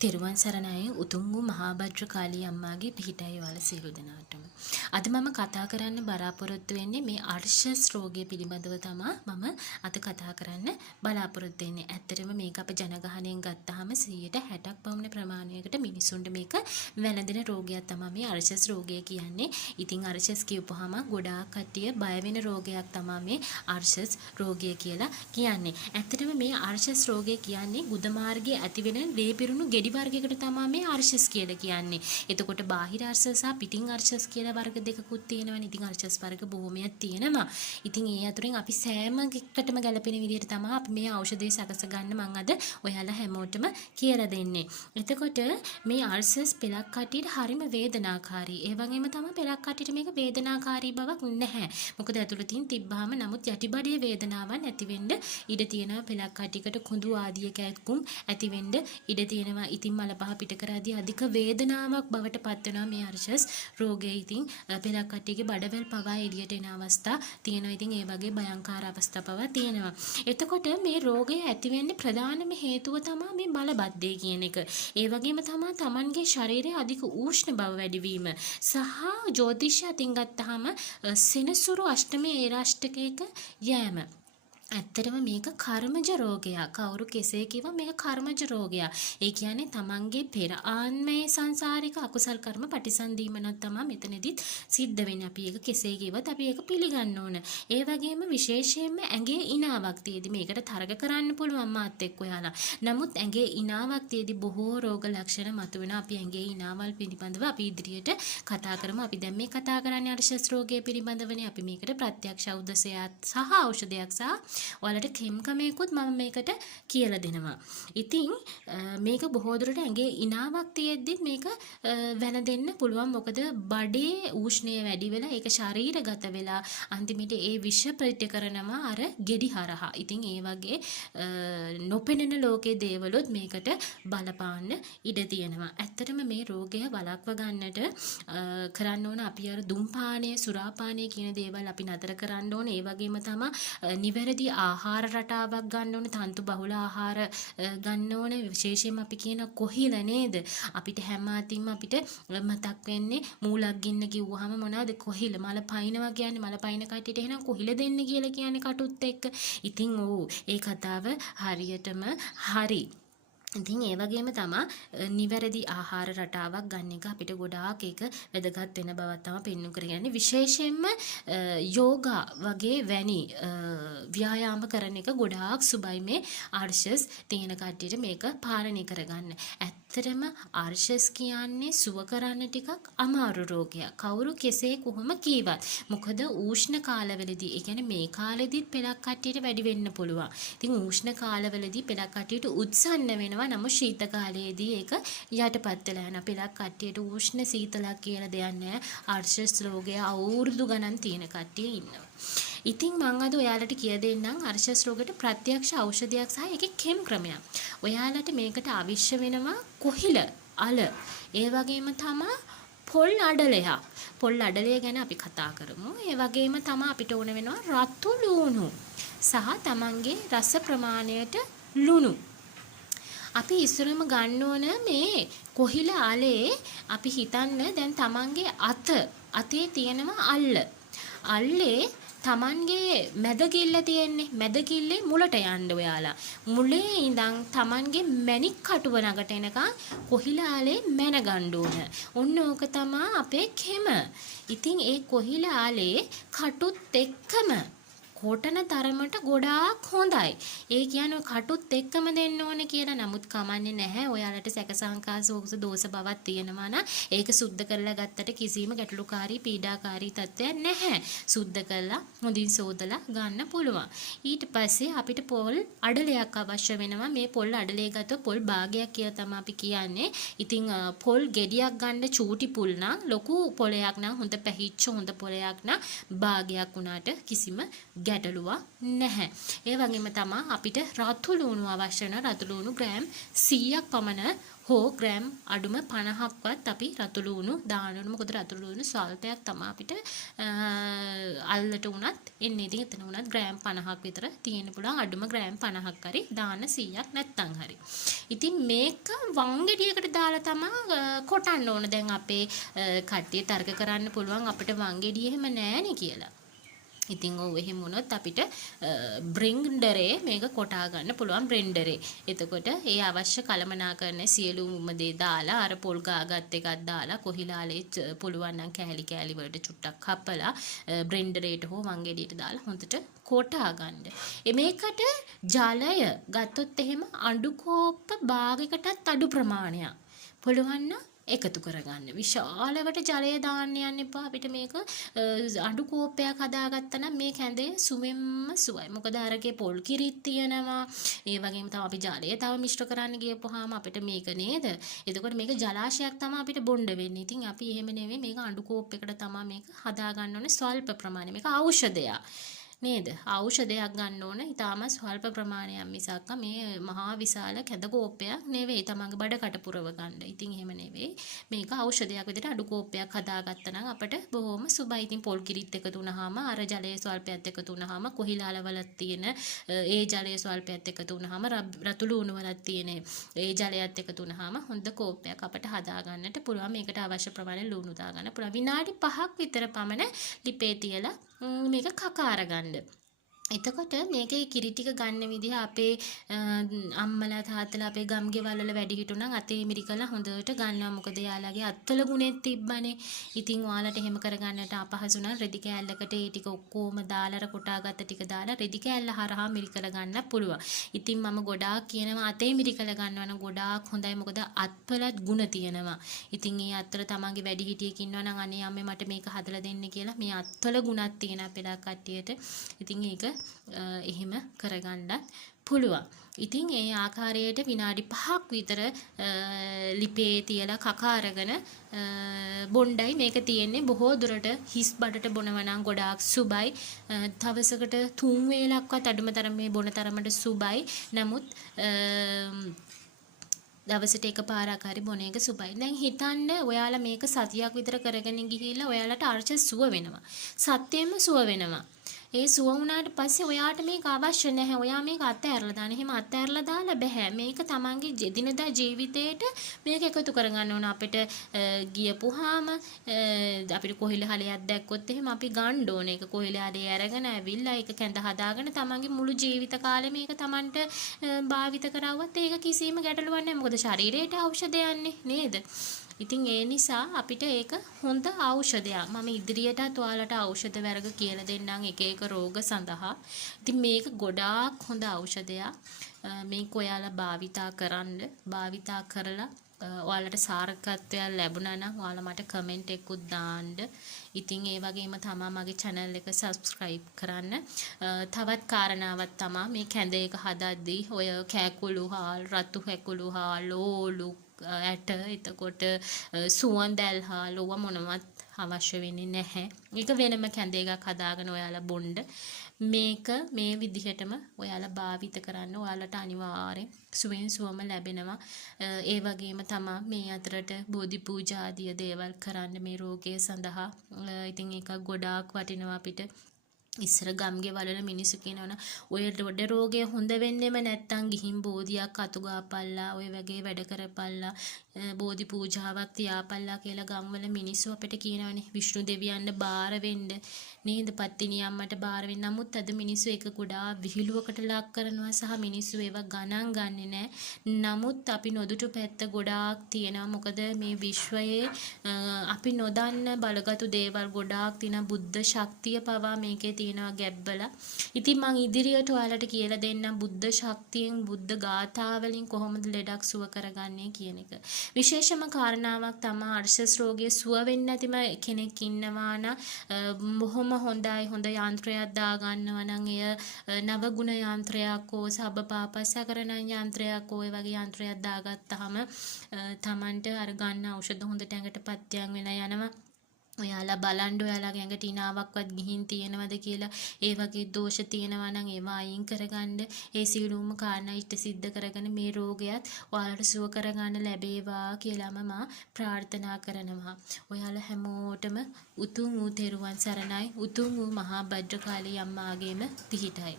තෙරුවන් සරණයි උතුම් වූ මහා භද්‍රකාලී අම්මාගේ පිහිටයි වල සියලු දෙනාටම. අද මම කතා කරන්න බලාපොරොත්තු වෙන්නේ මේ අර්ශස් රෝගය පිළිබඳව තමයි මම අද කතා කරන්න බලාපොරොත්තු වෙන්නේ. ඇත්තටම මේක අපේ ජනගහණයෙන් ගත්තාම 60%ක් පමණ ප්‍රමාණයකට මිනිසුන්ට මේක වැළඳෙන රෝගයක් තමයි මේ අර්ශස් රෝගය කියන්නේ. ඉතින් අර්ශස් කියපුවාම ගොඩාක් කට්ටිය බය වෙන රෝගයක් තමයි මේ අර්ශස් රෝගය කියලා කියන්නේ. ඇත්තටම මේ අර්ශස් රෝගය කියන්නේ ගුද මාර්ගයේ ඇතිවෙන වේපිරුණු ගෙඩි වර්ගයකට තමයි මේ අර්ශස් කියලා කියන්නේ. එතකොට බාහිර අර්ශස් සහ පිටින් අර්ශස් කියලා වර්ග දෙකකුත් තියෙනවනේ. ඉතින් අර්ශස් වර්ග බොහොමයක් තියෙනවා. ඉතින් ඒ අතරින් අපි සෑම එකකටම ගැලපෙන විදිහට තමයි අපි මේ ඖෂධය සකස ගන්න මම අද ඔයාලා හැමෝටම කියලා දෙන්නේ. එතකොට මේ අර්ශස් පෙලක් කටියට හරිම වේදනාකාරී. ඒ වගේම තමයි පෙලක් කටියට මේක වේදනාකාරී බවක් නැහැ. මොකද ඇතුළතින් තිබ්බාම නමුත් යටිබඩේ වේදනාවක් නැති වෙන්න ඉඩ තියෙනවා. පෙලක් කටියකට කුඳු ආදිය කැක්කුම් ඇති වෙන්න ඉඩ තියෙනවා. ඉතින් මල පහ පිට කරාදී අධික වේදනාවක් බවට පත් වෙනවා මේ අර්ශස් රෝගය. ඉතින් පෙලක් කට්ටියගේ බඩවැල් පවා එළියට එන අවස්ථා තියෙනවා. ඉතින් ඒ වගේ භයංකාර අවස්ථා පවා තියෙනවා. එතකොට මේ රෝගය ඇති වෙන්නේ ප්‍රධානම හේතුව තමයි මේ මලබද්ධය කියන එක. ඒ වගේම තමයි Tamanගේ ශරීරයේ අධික උෂ්ණ බව වැඩිවීම සහ ජ්‍යොතිෂය අතින් ගත්තාම සෙනසුරු අෂ්ටමයේ ඒරාෂ්ටකයක යෑම. ඇත්තටම මේක කර්මජ රෝගයක්. කවුරු කෙසේ කිව්වා මේක කර්මජ රෝගයක්. ඒ කියන්නේ තමන්ගේ පෙර ආත්මයේ සංසාරික අකුසල් කර්ම ප්‍රතිසන්දීමනක් තමයි මෙතනදිත් සිද්ධ වෙන්නේ. අපි ඒක කෙසේ කිව්වත් අපි ඒක පිළිගන්න ඕන. ඒ වගේම විශේෂයෙන්ම ඇඟේ ඉනාවක් තියේදී මේකට තරග කරන්න පුළුවන් මාත් එක්ක ඔයාලා. නමුත් ඇඟේ ඉනාවක් තියේදී බොහෝ රෝග ලක්ෂණ මතුවෙන. අපි ඇඟේ ඉනාවල් පිළිබඳව අපි ඉදිරියට කතා කරමු. අපි දැන් මේ කතා කරන්නේ අර්ශස් රෝගය පිළිබඳවනේ. අපි මේකට ප්‍රත්‍යක්ෂ ඖෂධයක් සහ ඖෂධයක් සහ ඔයාලට කෙම්කමේකුත් මම මේකට කියලා දෙනවා. ඉතින් මේක බොහෝ දුරට ඇඟේ ඉනාවක් තියෙද්දි මේක වැළඳෙන්න පුළුවන්. මොකද බඩේ උෂ්ණය වැඩි වෙලා ඒක ශරීරගත වෙලා අන්තිමට ඒ විෂ ප්‍රතික්‍රිය කරනවා අර ගෙඩි හරහා. ඉතින් ඒ වගේ නොපෙනෙන ලෝකයේ දේවලුත් මේකට බලපාන්න ඉඩ තියෙනවා. ඇත්තටම මේ රෝගය වළක්ව ගන්නට කරන්න ඕන අපි අර දුම්පානය, සුරාපානය කියන දේවල් අපි නතර කරන්න ඕන. ඒ වගේම තමයි නිවැරදි ආහාර රටාවක් ගන්න ඕනේ. තන්තු බහුල ආහාර ගන්න ඕනේ. විශේෂයෙන්ම අපි කියන කොහිල නේද? අපිට හැම අතින්ම අපිට මතක් වෙන්නේ මූලක් ගින්න කිව්වහම මොනවද? කොහිල. මල පයින්නවා කියන්නේ මල පයින් කට්ටියට එහෙනම් කොහිල දෙන්න කියලා කියන්නේ කටුත් එක්ක. ඉතින් ඒ කතාව හරියටම හරි. ඉතින් ඒ වගේම තමයි නිවැරදි ආහාර රටාවක් ගන්න එක අපිට ගොඩාක් ඒක වැදගත් වෙන බවක් තමයි පෙන්වු කරගන්නේ. විශේෂයෙන්ම යෝගා වගේ වැනි ව්‍යායාම කරන එක ගොඩාක් සුබයි මේ අර්ශස් තියෙන කට්ටියට මේක පාලනය කරගන්න. ඇත්තටම අර්ශස් කියන්නේ සුව කරන්න ටිකක් අමාරු රෝගයක්. කවුරු කෙසේ කොහොම කීවත්. මොකද උෂ්ණ කාලවලදී, ඒ කියන්නේ මේ කාලෙදිත් පෙලක් කට්ටියට වැඩි වෙන්න පුළුවන්. ඉතින් උෂ්ණ කාලවලදී පෙලක් කට්ටියට උත්සන්න වෙනවා. නමුත් ශීත කාලයේදී ඒක යටපත් වෙලා යන පෙලක් කට්ටියට උෂ්ණ සීතලක් කියලා දෙයක් නැහැ. අර්ශස් රෝගය අවුරුදු ගණන් තියෙන කට්ටිය ඉන්නවා. ඉතින් මම අද ඔයාලට කියලා දෙන්නම් අර්ශස් රෝගයට ප්‍රත්‍යක්ෂ ඖෂධයක් සහ ඒකේ කෙම් ක්‍රමයක්. ඔයාලට මේකට අවශ්‍ය වෙනවා කොහිල, අල, ඒ වගේම තමයි පොල් අඩලයක්. පොල් අඩලය ගැන අපි කතා කරමු. ඒ වගේම තමයි අපිට ඕන වෙනවා රතු ලුණු සහ තමන්ගේ රස ප්‍රමාණයට ලුණු. අපි ඉස්සරම ගන්න ඕන මේ කොහිල අලේ අපි හිතන්න දැන් තමන්ගේ අතේ තියෙනවා අල්ල. අල්ලේ තමන්ගේ මැද කිල්ල තියෙන්නේ. මැද කිල්ලේ මුලට යන්න ඔයාලා. මුලේ ඉඳන් තමන්ගේ මැණික් කටුව ළඟට එනකන් කොහිලාලේ මැන ගන්න ඕන. ඔන්න ඕක තමයි අපේ කෙම. ඉතින් ඒ කොහිලාලේ කටුත් එක්කම කොටන තරමට ගොඩාක් හොඳයි. ඒ කියන්නේ කටුත් එක්කම දෙන්න ඕනේ කියලා. නමුත් කමන්නේ නැහැ. ඔයාලට සැකසංකා දෝෂ බවක් තියෙනවා නම් ඒක සුද්ධ කරලා ගත්තට කිසිම ගැටලුකාරී පීඩාකාරී තත්ත්වයක් නැහැ. සුද්ධ කරලා හොඳින් සෝදලා ගන්න පුළුවන්. ඊට පස්සේ අපිට පොල් අඩලයක් අවශ්‍ය වෙනවා. මේ පොල් අඩලේ ගත්තොත් පොල් භාගයක් කියලා තමයි අපි කියන්නේ. ඉතින් පොල් ගෙඩියක් ගන්න චූටි පුල් නම් ලොකු පොලයක් නම් හොඳ පැහිච්ච හොඳ පොලයක් නම් භාගයක් උනාට කිසිම ගැටලුවක් නැහැ. ඒ වගේම තමයි අපිට රතු ලුණු අවශ්‍ය වෙන රතු ලුණු ග්‍රෑම් 100ක් පමණ හෝ ග්‍රෑම් අඩුම 50ක්වත් අපි රතු ලුණු දාන්න ඕන. මොකද රතු ලුණු ස්වල්පයක් තමයි අපිට අල්ලට උනත් එන්නේ. ඉතින් එතන උනත් ග්‍රෑම් 50ක් විතර තියෙන්න පුළුවන්. අඩුම ග්‍රෑම් 50ක් හරි දාන්න 100ක් නැත්තම් හරි. ඉතින් මේක වංගෙඩියකට දාලා තමයි කොටන්න ඕන. දැන් අපේ කට්ටිය තර්ක කරන්න පුළුවන් අපිට වංගෙඩිය එහෙම නැහැනේ කියලා. ඉතින් ඔව් එහෙම වුණොත් අපිට බ්ලෙන්ඩරේ මේක කොටා ගන්න පුළුවන් බ්ලෙන්ඩරේ. එතකොට ඒ අවශ්‍ය කලමනාකරන සියලුම දේ දාලා අර පොල් ගාගත් එකක් දාලා කොහිලාලේ පුළුවන් නම් කෑලි කෑලි වලට චුට්ටක් කපලා බ්ලෙන්ඩරේට හෝ වංගෙඩියට දාලා හොඳට කොටා ගන්න. මේකට ජලය ගත්තොත් එහෙම අඬු කෝප්ප භාගයකටත් අඩු ප්‍රමාණයක් පුළුවන් නම් එකතු කරගන්න. විශාලවට ජලය දාන්න යන්න එපා. අපිට මේක අඩු කෝපයක් හදාගත්තා නම් මේ කැඳේ සුමෙන්ම සුවයි. මොකද අරගේ පොල් කිරිත් තියෙනවා. ඒ වගේම තමයි අපි ජලය තව මිශ්‍ර කරන්න ගියපුවාම අපිට මේක නේද? එතකොට මේක ජලාශයක් තමයි අපිට බොණ්ඩ වෙන්නේ. ඉතින් අපි එහෙම නෙවෙයි මේක අඩු කෝපයකට තමයි මේක හදාගන්න ඕනේ ස්වල්ප ප්‍රමාණය. මේක ඖෂධයක්. නේද? ඖෂධයක් ගන්න ඕන. ඊටාම ස්වල්ප ප්‍රමාණයක් මිසක් මේ මහා විශාල කැඳ කෝපයක් නෙවෙයි. තමන්ගේ බඩකට පුරව ගන්න. ඉතින් එහෙම නෙවෙයි. මේක ඖෂධයක් විදිහට අඩු කෝපයක් හදාගත්තා නම් අපිට බොහොම සුබයි. ඉතින් පොල් කිරිත් එකතු වුනහම අර ජලයේ ස්වල්පයත් එකතු වුනහම කොහිලාලවල තියෙන ඒ ජලයේ ස්වල්පයත් එකතු වුනහම රතු ලුණු වල තියෙන ඒ ජලයත් එකතු වුනහම හොඳ කෝපයක් අපිට හදාගන්නට පුළුවන්. මේකට අවශ්‍ය ප්‍රමාණය ලුණු දාගන්න පුළුවන්. විනාඩි 5ක් විතර පමණ ලිපේ තියලා මේක කකා අරගන්න. එතකොට මේකේ කිරි ටික ගන්න විදිහ අපේ අම්මලා තාත්තලා අපේ ගම් ගෙවල් වල වැඩි හිටු නම් අතේ මිරිකලා හොඳට ගන්නවා. මොකද යාළගේ අත්වල ගුණෙත් තිබ්බනේ. ඉතින් ඔයාලට එහෙම කරගන්නට අපහසු නම් රෙදි කෑල්ලකට ඒ ටික ඔක්කොම දාලා කොටාගත්ත ටික දාලා රෙදි කෑල්ල හරහා මිරිකලා ගන්න පුළුවන්. ඉතින් මම ගොඩාක් කියනවා අතේ මිරිකලා ගන්නවා නම් ගොඩාක් හොඳයි. මොකද අත්වලත් ගුණ තියෙනවා. ඉතින් මේ අත්වල තමන්ගේ වැඩි හිටියෙක් ඉන්නවා නම් අනේ අම්මේ මට මේක හදලා දෙන්න කියලා මේ අත්වල ගුණක් තියෙන අපේ කට්ටියට. ඉතින් ඒක එහෙම කරගන්නත් පුළුවන්. ඉතින් ඒ ආකාරයට විනාඩි 5ක් විතර ලිපේ තියලා කකා අරගෙන බොණ්ඩයි මේක තියෙන්නේ. බොහෝ දුරට හිස් බඩට බොනවා නම් ගොඩාක් සුබයි. තවසකට 3 වේලක්වත් අඩුම තරමේ බොන තරමට සුබයි. නමුත් දවසට එකපාරක් හරි බොන එක සුබයි. දැන් හිතන්න ඔයාලා මේක සතියක් විතර කරගෙන ගිහිල්ලා ඔයාලට අර්ශ සුව වෙනවා. සත්‍යෙම සුව වෙනවා. ඒ සුව වුණාට පස්සේ ඔයාට මේක අවශ්‍ය නැහැ. ඔයා මේක අතහැරලා දාන්න. එහෙම අතහැරලා දාලා බෑ. මේක තමන්ගේ එදිනදා ජීවිතේට මේක එකතු කරගන්න ඕන. අපිට ගියපුවාම අපිට කොහිල හලයක් දැක්කොත් එහෙම අපි ගන්න ඕනේ. ඒක කොහිල හලේ අරගෙන ඇවිල්ලා ඒක කැඳ හදාගෙන තමන්ගේ මුළු ජීවිත කාලෙම මේක තමන්ට භාවිත කරවුවත් ඒක කිසිම ගැටලුවක් නැහැ. මොකද ශරීරයට ඖෂධයන්නේ නේද? ඉතින් ඒ නිසා අපිට ඒක හොඳ ඖෂධයක්. මම ඉදිරියටත් ඔයාලට ඖෂධ වර්ග කියලා දෙන්නම් එක එක රෝග සඳහා. ඉතින් මේක ගොඩාක් හොඳ ඖෂධයක්. මේක ඔයාලා භාවිතා කරන්න. භාවිතා කරලා ඔයාලට සාර්ථකත්වයක් ලැබුණා නම් ඔයාලා මට කමෙන්ට් එකකුත් දාන්න. ඉතින් ඒ වගේම තමයි මගේ channel එක subscribe කරන්න. තවත් කාරණාවක් තමයි මේ කැඳ එක හදද්දී ඔය කෑකුළු හාල්, රතු කෑකුළු හාල්, ඕලු ඇට එතකොට සුවඳැල් හාල් ඕවා මොනවත් අවශ්‍ය වෙන්නේ නැහැ. ඒක වෙනම කැඳ එකක් හදාගෙන ඔයාලා බොන්න. මේක මේ විදිහටම ඔයාලා භාවිත කරන්න. ඔයාලට අනිවාර්යෙන් සුවෙන් සුවම ලැබෙනවා. ඒ වගේම තමයි මේ අතරට බෝධි පූජා ආදී දේවල් කරන්න මේ රෝගය සඳහා. ඉතින් ඒක ගොඩාක් වටිනවා අපිට. ඉස්සර ගම්ගේ වලන මිනිස්සු කියනවනේ ඔය රොඩ රෝගය හොඳ වෙන්නෙම නැත්තම් ගිහින් බෝධියක් අතු ගාපල්ලා ඔය වගේ වැඩ කරපල්ලා බෝධි පූජාවක් තියාපල්ලා කියලා ගම්වල මිනිස්සු අපිට කියනවනේ විෂ්ණු දෙවියන්ට බාර වෙන්න නේද පත්තිනි අම්මට බාර වෙන්න. නමුත් අද මිනිස්සු ඒක ගොඩාක් විහිළුවකට ලක් කරනවා සහ මිනිස්සු ඒවා ගණන් ගන්නෙ නෑ. නමුත් අපි නොදුටු පැත්ත ගොඩාක් තියෙනවා. මොකද මේ විශ්වයේ අපි නොදන්න බලගතු දේවල් ගොඩාක් තියෙනවා. බුද්ධ ශක්තිය පවා මේකේ තියෙනවා ගැබ්බලා. ඉතින් මං ඉදිරියට ඔයාලට කියලා දෙන්නම් බුද්ධ ශක්තියෙන් බුද්ධ ගාථා වලින් කොහොමද ලෙඩක් සුව කරගන්නේ කියන එක. විශේෂම කාරණාවක් තමයි අර්ශස් රෝගිය සුව වෙන්නේ නැතිම කෙනෙක් ඉන්නවා නම් බොහොම හොඳයි හොඳ යන්ත්‍රයක් දාගන්නවා නම් එය නව ගුණ යන්ත්‍රයක් හෝ සබ්බපාපස්සකරණ යන්ත්‍රයක් හෝ ඒ වගේ යන්ත්‍රයක් දාගත්තාම Tamanට අර ගන්න ඖෂධ හොඳට ඇඟට පත්‍යම් වෙලා යනවා. ඔයාලා බලන්න ඔයාලගේ ඇඟට ඉනාවක්වත් ගිහින් තියෙනවද කියලා. ඒ වගේ දෝෂ තියෙනවා නම් ඒවා අයින් කරගන්න. ඒ සියලුම කාරණා ඉෂ්ට සිද්ධ කරගෙන මේ රෝගයත් ඔයාලට සුව කරගන්න ලැබේවා කියලාම මා ප්‍රාර්ථනා කරනවා. ඔයාලා හැමෝටම උතුම් වූ තෙරුවන් සරණයි. උතුම් වූ මහා භද්‍රකාලී අම්මාගේම පිහිටයි.